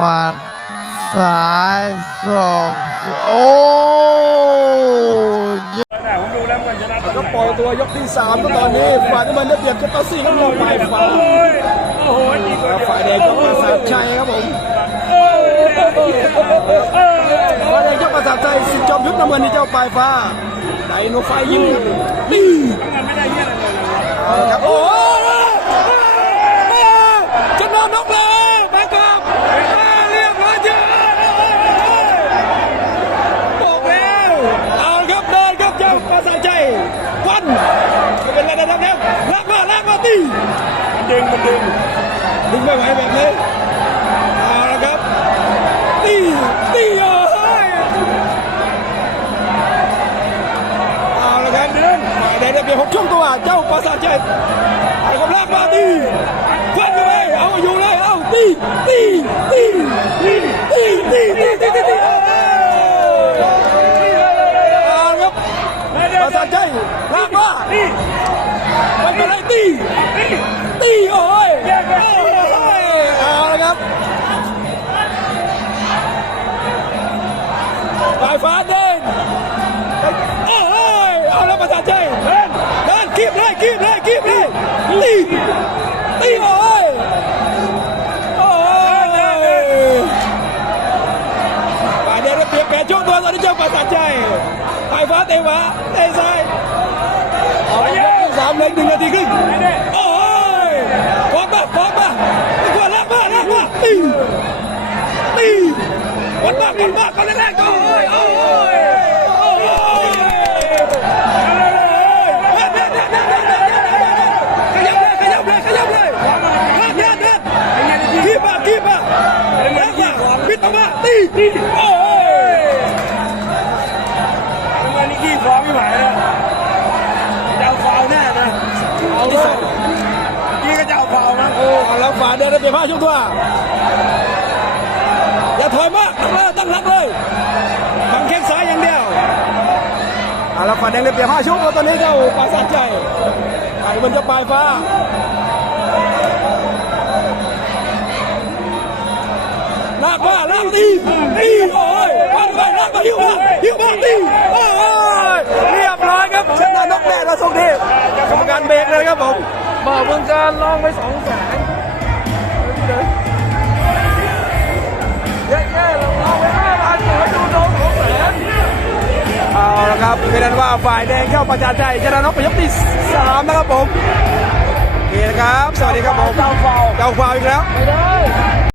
หมัดซ้ายสองโอ้ยผมดูแล้วมันชนะตรงก็ปล่อยตัวยกที่สามก็ตอนนี้ฝ่ายน้ำมันได้เปรียบจะต่อสี่ครับลงไปฝ่ายโอ้โหีฝ่ายแดงกประสาทชัยครับผมฝ่ายแดงยกประสาทชัยสิจอมยุทธน้ำเงินนี่เจ้าปลายฟ้าไดโนไฟยิงนี่ไม่ได้เยี่ยอะเลยเอาละครับโอ้ากมาลากมาตีมันดึงมันดึงดึงไม่ไหวแบบนี้เอาละครับตีตีโอ้ยเอาละครับเดึงฝ่ายแดงได้เปรียบหกช่วงตัวเจ้าปราสาทเจ็ดไอ้กำลังมาตีฟันเข้าไปเอาอยู่เลยเอาตีตีตีตีตีตีตีตีตีเอาละครับปราสาทใจล ตีตีโอ้ยโอ้ยเอาละครับปลายฟ้าเดินโอ้ยเอาแล้วประสาทใจเดินเดินคีบเลยคีบเลยคีบเลยตีตีโอ้ยโอ้ยป่าเดินเปรียบแก่ช่วงตัวตอนนี้เจ้าประสาทใจปลายฟ้าเตะวาเตะซ้ายเอาละ สามเลยหนึ่งนาทีครึ่งโอ้ยฟอกมาฟอกมาตะกวนลากมาลากมาตีตีวัดมากวัดมากกันแรกโอ้ยโอ้ยโอ้ยขยับเลยขยับเลยขยับเลยเดินเดินขี้มาขี้มาเดินมาปิดออกมาตี เดินระเบียบผ้าช่วงตัว อย่าถอยมากตั้งเลยตั้งหลักเลยบังแข้งซ้ายอย่างเดียวเอาละฝ่าแดงระเบียบผ้าช่วงแล้วตอนนี้เจ้าปราสาทใจไอ้มันจะปลายฟ้าลากมาลากตีตีโอ้ยลากไปลากมาหิวมาหิวมาตีโอ้ยเรียบร้อยครับชนะนกแดดและทรงเทพกรรมการเบรกเลยครับผมบอกมึงการลองไปสองแสน นนั้นว่าฝ่ายแดงเข้าประจานใจชนะนกไปยกที่สามนะครับผมโอเคนะครับ สวัสดีครับผมเจ้าเฝ้าเจ้าฟาวอีกแล้วไม่ได้